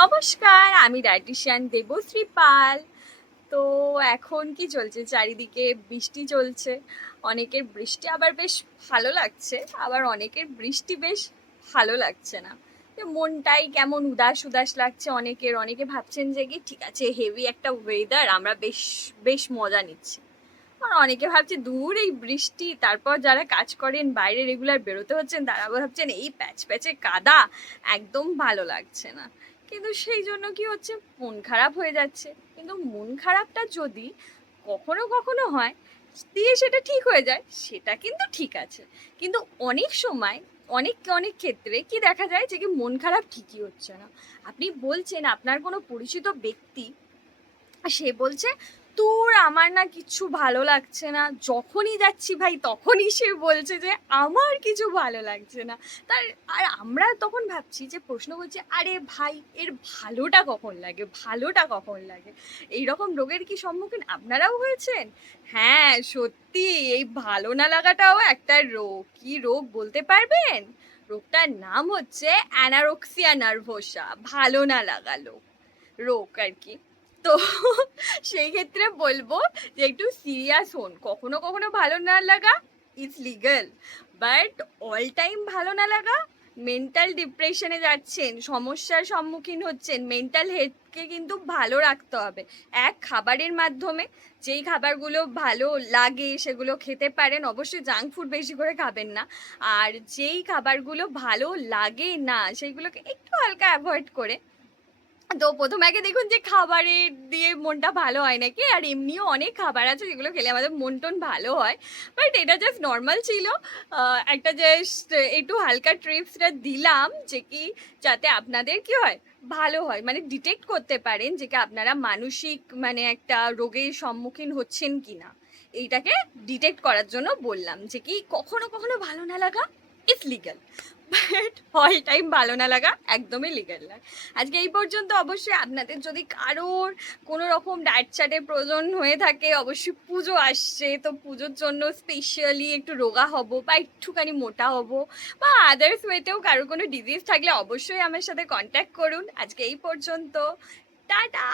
নমস্কার, আমি ডায়েটিশিয়ান দেবশ্রী পাল। তো এখন কি চলছে? চারিদিকে বৃষ্টি চলছে। অনেকের বৃষ্টি আবার বেশ ভালো লাগছে, আবার অনেকের বৃষ্টি বেশ ভালো লাগছে না। তো মনটাই কেমন উদাস উদাস লাগছে অনেকের। অনেকে ভাবছেন যে কি ঠিক আছে, হেভি একটা ওয়েদার, আমরা বেশ বেশ মজা নিচ্ছি। আর অনেকে ভাবছে দূর এই বৃষ্টি, তারপর যারা কাজ করেন বাইরে রেগুলার বেরোতে হচ্ছেন তারা ভাবছেন এই প্যাচ প্যাচে কাদা, একদম ভালো লাগছে না। কিন্তু সেই জন্য কি হচ্ছে, মন খারাপ হয়ে যাচ্ছে। কিন্তু মন খারাপটা যদি কখনো কখনো হয় দিয়ে সেটা ঠিক হয়ে যায়, সেটা কিন্তু ঠিক আছে। কিন্তু অনেক সময় অনেক অনেক ক্ষেত্রে কি দেখা যায় যে কি মন খারাপ ঠিকই হচ্ছে না। আপনি বলছেন আপনার কোনো পরিচিত ব্যক্তি, সে বলছে তোর আমার না কিছু ভালো লাগছে না, যখনই যাচ্ছি ভাই তখনই সে বলছে যে আমার কিছু ভালো লাগছে না। তার আর আমরা তখন ভাবছি যে প্রশ্ন করছি, আরে ভাই এর ভালোটা কখন লাগে, ভালোটা কখন লাগে। এইরকম রোগের কি সম্মুখীন আপনারাও হয়েছেন? হ্যাঁ সত্যি, এই ভালো না লাগাটাও একটা রোগ। কি রোগ বলতে পারবেন? রোগটার নাম হচ্ছে অ্যানারক্সিয়া নার্ভোসা, ভালো না লাগা রোগ আর কি। তো সেই ক্ষেত্রে বলবো যে একটু সিরিয়াস হন। কখনো কখনো ভালো না লাগা is legal, but all time ভালো না লাগা, মেন্টাল ডিপ্রেশনে যাচ্ছেন, সমস্যার সম্মুখীন হচ্ছেন, মেন্টাল হেলথকে কিন্তু ভালো রাখতে হবে এক খাবারের মাধ্যমে। যেই খাবারগুলো ভালো লাগে সেগুলো খেতে পারেন, অবশ্যই জাঙ্ক ফুড বেশি করে খাবেন না। আর যেই খাবারগুলো ভালো লাগে না সেইগুলোকে একটু হালকা অ্যাভয়েড করে। তো প্রথমে আগে দেখুন যে খাবারের দিয়ে মনটা ভালো হয় নাকি। আর এমনিও অনেক খাবার আছে যেগুলো খেলে আমাদের মন টন ভালো হয়, বাট এটা জাস্ট নর্মাল ছিল। একটা জাস্ট একটু হালকা ট্রিপসটা দিলাম যে কি যাতে আপনাদের কি হয়, ভালো হয়, মানে ডিটেক্ট করতে পারেন যে কি আপনারা মানসিক মানে একটা রোগের সম্মুখীন হচ্ছেন কি না। এইটাকে ডিটেক্ট করার জন্য বললাম যে কি কখনো কখনো ভালো না লাগা is legal, but all time ভালো না লাগা একদমই লিগাল না। আজকে এই পর্যন্ত। অবশ্যই আপনাদের যদি কারোর কোনো রকম ডায়েট চার্টের প্রয়োজন হয়ে থাকে, অবশ্যই পুজো আসছে, তো পুজোর জন্য স্পেশালি একটু রোগা হব বা একটুখানি মোটা হব বা আদার্স ওয়েতেও কারোর কোনো ডিজিজ থাকলে অবশ্যই আমার সাথে কন্ট্যাক্ট করুন। আজকে এই পর্যন্ত, টাটা।